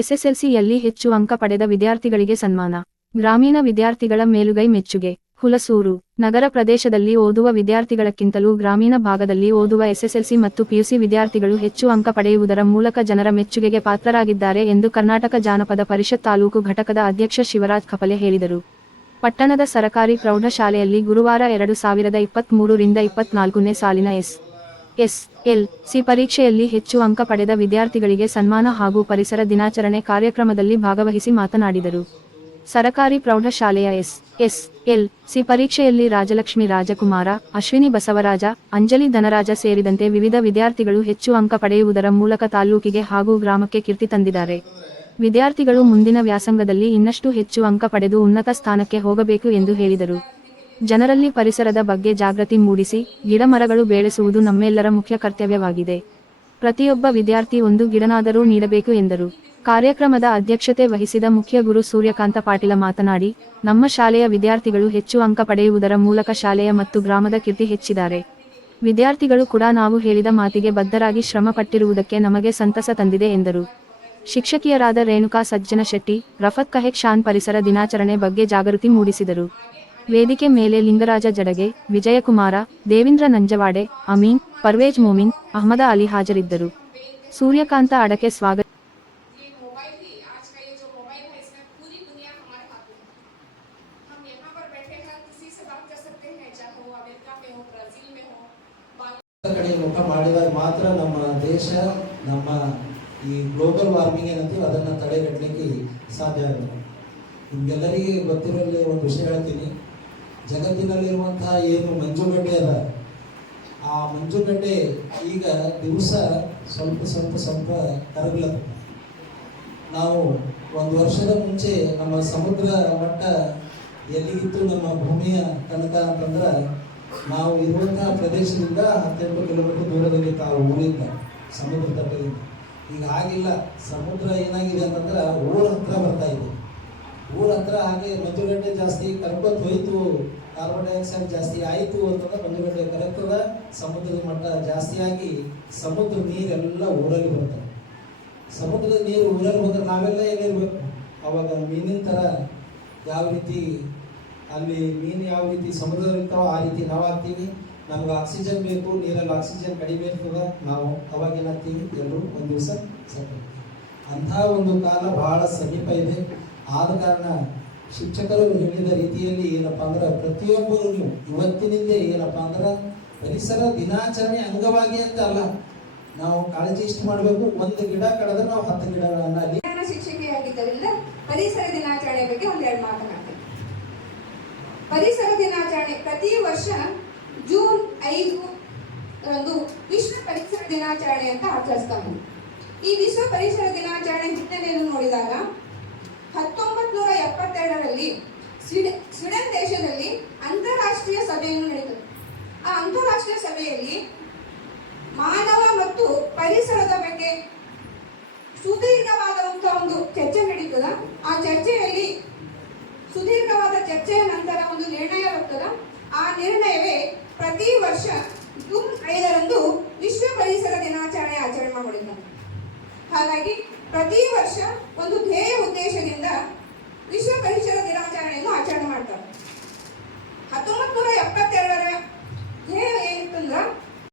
ಎಸ್ಎಸ್ಎಲ್ಸಿಯಲ್ಲಿ ಹೆಚ್ಚು ಅಂಕ ಪಡೆದ ವಿದ್ಯಾರ್ಥಿಗಳಿಗೆ ಸನ್ಮಾನ. ಗ್ರಾಮೀಣ ವಿದ್ಯಾರ್ಥಿಗಳ ಮೇಲುಗೈ ಮೆಚ್ಚುಗೆ. ಹುಲಸೂರು ನಗರ ಪ್ರದೇಶದಲ್ಲಿ ಓದುವ ವಿದ್ಯಾರ್ಥಿಗಳಕ್ಕಿಂತಲೂ ಗ್ರಾಮೀಣ ಭಾಗದಲ್ಲಿ ಓದುವ ಎಸ್ಎಸ್ಎಲ್ಸಿ ಮತ್ತು ಪಿಯುಸಿ ವಿದ್ಯಾರ್ಥಿಗಳು ಹೆಚ್ಚು ಅಂಕ ಪಡೆಯುವುದರ ಮೂಲಕ ಜನರ ಮೆಚ್ಚುಗೆಗೆ ಪಾತ್ರರಾಗಿದ್ದಾರೆ ಎಂದು ಕರ್ನಾಟಕ ಜಾನಪದ ಪರಿಷತ್ ತಾಲೂಕು ಘಟಕದ ಅಧ್ಯಕ್ಷ ಶಿವರಾಜ್ ಕಪಲೆ ಹೇಳಿದರು. ಪಟ್ಟಣದ ಸರಕಾರಿ ಪ್ರೌಢಶಾಲೆಯಲ್ಲಿ ಗುರುವಾರ ಎರಡು ಸಾವಿರದ ಇಪ್ಪತ್ಮೂರರಿಂದ ಇಪ್ಪತ್ನಾಲ್ಕನೇ ಸಾಲಿನ ಎಸ್. ಎಸ್ ಎಲ್ ಸಿ ಪರೀಕ್ಷೆಯಲ್ಲಿ ಹೆಚ್ಚು ಅಂಕ ಪಡೆದ ವಿದ್ಯಾರ್ಥಿಗಳಿಗೆ ಸನ್ಮಾನ ಹಾಗೂ ಪರಿಸರ ದಿನಾಚರಣೆ ಕಾರ್ಯಕ್ರಮದಲ್ಲಿ ಭಾಗವಹಿಸಿ ಮಾತನಾಡಿದರು. ಸರಕಾರಿ ಪ್ರೌಢಶಾಲೆಯ ಎಸ್ ಎಸ್ ಎಲ್ ಸಿ ಪರೀಕ್ಷೆಯಲ್ಲಿ ರಾಜಲಕ್ಷ್ಮಿ ರಾಜಕುಮಾರ, ಅಶ್ವಿನಿ ಬಸವರಾಜ, ಅಂಜಲಿ ಧನರಾಜ ಸೇರಿದಂತೆ ವಿವಿಧ ವಿದ್ಯಾರ್ಥಿಗಳು ಹೆಚ್ಚು ಅಂಕ ಪಡೆಯುವುದರ ಮೂಲಕ ತಾಲ್ಲೂಕಿಗೆ ಹಾಗೂ ಗ್ರಾಮಕ್ಕೆ ಕೀರ್ತಿ ತಂದಿದ್ದಾರೆ. ವಿದ್ಯಾರ್ಥಿಗಳು ಮುಂದಿನ ವ್ಯಾಸಂಗದಲ್ಲಿ ಇನ್ನಷ್ಟು ಹೆಚ್ಚು ಅಂಕ ಪಡೆದು ಉನ್ನತ ಸ್ಥಾನಕ್ಕೆ ಹೋಗಬೇಕು ಎಂದು ಹೇಳಿದರು. ಜನರಲ್ಲಿ ಪರಿಸರದ ಬಗ್ಗೆ ಜಾಗೃತಿ ಮೂಡಿಸಿ, ಗಿಡಮರಗಳು ಬೆಳೆಸುವುದು ನಮ್ಮೆಲ್ಲರ ಮುಖ್ಯ ಕರ್ತವ್ಯವಾಗಿದೆ. ಪ್ರತಿಯೊಬ್ಬ ವಿದ್ಯಾರ್ಥಿ ಒಂದು ಗಿಡನಾದರೂ ನೀಡಬೇಕು ಎಂದರು. ಕಾರ್ಯಕ್ರಮದ ಅಧ್ಯಕ್ಷತೆ ವಹಿಸಿದ ಮುಖ್ಯ ಗುರು ಸೂರ್ಯಕಾಂತ ಪಾಟೀಲ ಮಾತನಾಡಿ, ನಮ್ಮ ಶಾಲೆಯ ವಿದ್ಯಾರ್ಥಿಗಳು ಹೆಚ್ಚು ಅಂಕ ಪಡೆಯುವುದರ ಮೂಲಕ ಶಾಲೆಯ ಮತ್ತು ಗ್ರಾಮದ ಕೀರ್ತಿ ಹೆಚ್ಚಿದ್ದಾರೆ. ವಿದ್ಯಾರ್ಥಿಗಳು ಕೂಡ ನಾವು ಹೇಳಿದ ಮಾತಿಗೆ ಬದ್ಧರಾಗಿ ಶ್ರಮ ಪಟ್ಟಿರುವುದಕ್ಕೆ ನಮಗೆ ಸಂತಸ ತಂದಿದೆ ಎಂದರು. ಶಿಕ್ಷಕಿಯರಾದ ರೇಣುಕಾ ಸಜ್ಜನ ಶೆಟ್ಟಿ ರಫತ್ ಕಹೆಕ್ ಶಾನ್ ಪರಿಸರ ದಿನಾಚರಣೆ ಬಗ್ಗೆ ಜಾಗೃತಿ ಮೂಡಿಸಿದರು. ವೇದಿಕೆ ಮೇಲೆ ಲಿಂಗರಾಜ ಜಡಗೆ, ವಿಜಯಕುಮಾರ, ದೇವಿಂದ್ರ ನಂಜವಾಡೆ, ಅಮೀನ್, ಪರ್ವೇಜ್ ಮೊಮಿನ್, ಅಹಮದ ಅಲಿ ಹಾಜರಿದ್ದರು. ಸೂರ್ಯಕಾಂತ ಅಡಕೆ ಸ್ವಾಗತ ಮಾಡಿದಾಗ ಮಾತ್ರ ನಮ್ಮ ದೇಶ, ನಮ್ಮ ಈ ಗ್ಲೋಬಲ್ ವಾರ್ಮಿಂಗ್ ಏನಂತೀವಿ ಅದನ್ನು ತಡೆಗಟ್ಟಲಿಕ್ಕೆ ಸಾಧ್ಯ ಆಗುತ್ತೆ. ನಿಮ್ಗೆಲ್ಲರಿಗೆ ಗೊತ್ತಿರಲಿ ಒಂದು ವಿಷಯ ಹೇಳ್ತೀನಿ. ಜಗತ್ತಿನಲ್ಲಿರುವಂತಹ ಏನು ಮಂಜುಗಡ್ಡೆ ಅದ, ಆ ಮಂಜುಗಡ್ಡೆ ಈಗ ದಿವಸ ಸ್ವಲ್ಪ ಸ್ವಲ್ಪ ಸ್ವಲ್ಪ ಕರಗಲತ್ತ ನಾವು ಒಂದು ವರ್ಷದ ಮುಂಚೆ ನಮ್ಮ ಸಮುದ್ರ ಮಟ್ಟ ಎಲ್ಲಿತ್ತು ನಮ್ಮ ಭೂಮಿಯ ತನಕ ಅಂತಂದ್ರೆ ನಾವು ಇರುವಂತಹ ಪ್ರದೇಶದಿಂದ ಹತ್ತೆಂಟು ಕಿಲೋಮೀಟರ್ ದೂರದಲ್ಲಿ ತಾವು ಊರಿಂದ ಸಮುದ್ರ ತಟ್ಟದಿಂದ ಈಗ ಆಗಿಲ್ಲ ಸಮುದ್ರ ಏನಾಗಿದೆ ಅಂತಂದ್ರೆ ಊರ ಹತ್ರ ಬರ್ತಾ ಇದೆ. ಊರ ಹತ್ರ ಹಾಗೆ ಮಂಜುಗಡ್ಡೆ ಜಾಸ್ತಿ ಕರ್ಕೋತ್ ಹೋಯ್ತು, ಕಾರ್ಬನ್ ಡೈಆಕ್ಸೈಡ್ ಜಾಸ್ತಿ ಆಯಿತು ಅಂತಂದ್ರೆ ಮಂಜುಗಡ್ಡೆ ಕರಗ್ತದ ಸಮುದ್ರದ ಮಟ್ಟ ಜಾಸ್ತಿಯಾಗಿ ಸಮುದ್ರ ನೀರೆಲ್ಲ ಊರಲ್ಲಿ ಬರ್ತದೆ ಸಮುದ್ರದ ನೀರು ಊರಲ್ಲಿ ಹೋದ್ರೆ ನಾವೆಲ್ಲ ಏನಿರ್ಬೇಕು ಅವಾಗ ಮೀನಿನ ಥರ ಯಾವ ರೀತಿ ಅಲ್ಲಿ ಮೀನು ಯಾವ ರೀತಿ ಸಮುದ್ರದಲ್ಲಿ ಇರ್ತಾವೋ ಆ ರೀತಿ ನಾವು ಆಗ್ತೀವಿ ನಮ್ಗೆ ಆಕ್ಸಿಜನ್ ಬೇಕು, ನೀರಲ್ಲಿ ಆಕ್ಸಿಜನ್ ಕಡಿಮೆ ಇರ್ತದೆ. ನಾವು ಅವಾಗ ಏನಾಗ್ತೀವಿ ಎಲ್ಲರೂ ಒಂದು ದಿವಸ ಸತ್ತು ಅಂಥ ಒಂದು ಕಾಲ ಬಹಳ ಸಮೀಪ ಇದೆ. ಆದ ಕಾರಣ ಶಿಕ್ಷಕರು ಹೇಳಿದ ರೀತಿಯಲ್ಲಿ ಏನಪ್ಪ ಅಂದ್ರೆ ಪ್ರತಿಯೊಬ್ಬರು ಇವತ್ತಿನಿಂದ ಏನಪ್ಪ ಅಂದ್ರೆ ಪರಿಸರ ದಿನಾಚರಣೆ ಅಂಗವಾಗಿ ಅಂತ ಅಲ್ಲ. ನಾವು ಕಾಳಜಿ ಇಷ್ಟು ಮಾಡಬೇಕು. ಒಂದು ಗಿಡ ಕಳೆದ್ರೆ ನಾವು ಹತ್ತು ಗಿಡಗಳನ್ನ ಶಿಕ್ಷಕಿಯಾಗಿದ್ದರಿಂದ ಪರಿಸರ ದಿನಾಚರಣೆ ಬಗ್ಗೆ ಒಂದೆರಡು ಮಾತನಾಡ್ತೀನಿ. ಪರಿಸರ ದಿನಾಚರಣೆ ಪ್ರತಿ ವರ್ಷ ಜೂನ್ ಐದು ರಂದು ವಿಶ್ವ ಪರಿಸರ ದಿನಾಚರಣೆ ಅಂತ ಆಚರಿಸ್ತಾ ಈ ವಿಶ್ವ ಪರಿಸರ ದಿನಾಚರಣೆ ಹಿನ್ನೆಲೆಯನ್ನು ನೋಡಿದಾಗ ಹತ್ತೊಂಬತ್ತು ನೂರ ಎಪ್ಪತ್ತೆರಡರಲ್ಲಿ ಸ್ವೀಡನ್ ದೇಶದಲ್ಲಿ ಅಂತಾರಾಷ್ಟ್ರೀಯ ಸಭೆಯನ್ನು ನಡೆಯಿತು. ಆ ಅಂತಾರಾಷ್ಟ್ರೀಯ ಸಭೆಯಲ್ಲಿ ಮಾನವ ಮತ್ತು ಪರಿಸರದ ಬಗ್ಗೆ ಸುದೀರ್ಘವಾದಂತಹ ಒಂದು ಚರ್ಚೆ ನಡೀತದ. ಆ ಚರ್ಚೆಯಲ್ಲಿ ಸುದೀರ್ಘವಾದ ಚರ್ಚೆಯ ನಂತರ ಒಂದು ನಿರ್ಣಯ ಬರ್ತದ. ಆ ನಿರ್ಣಯವೇ ಪ್ರತಿ ವರ್ಷ ಜೂನ್ ಐದರಂದು ವಿಶ್ವ ಪರಿಸರ ದಿನಾಚರಣೆ ಆಚರಣೆ ಮಾಡಿದ್ದ ಹಾಗಾಗಿ ಪ್ರತಿ ವರ್ಷ ಒಂದು ಧ್ಯೇಯ ಉದ್ದೇಶದಿಂದ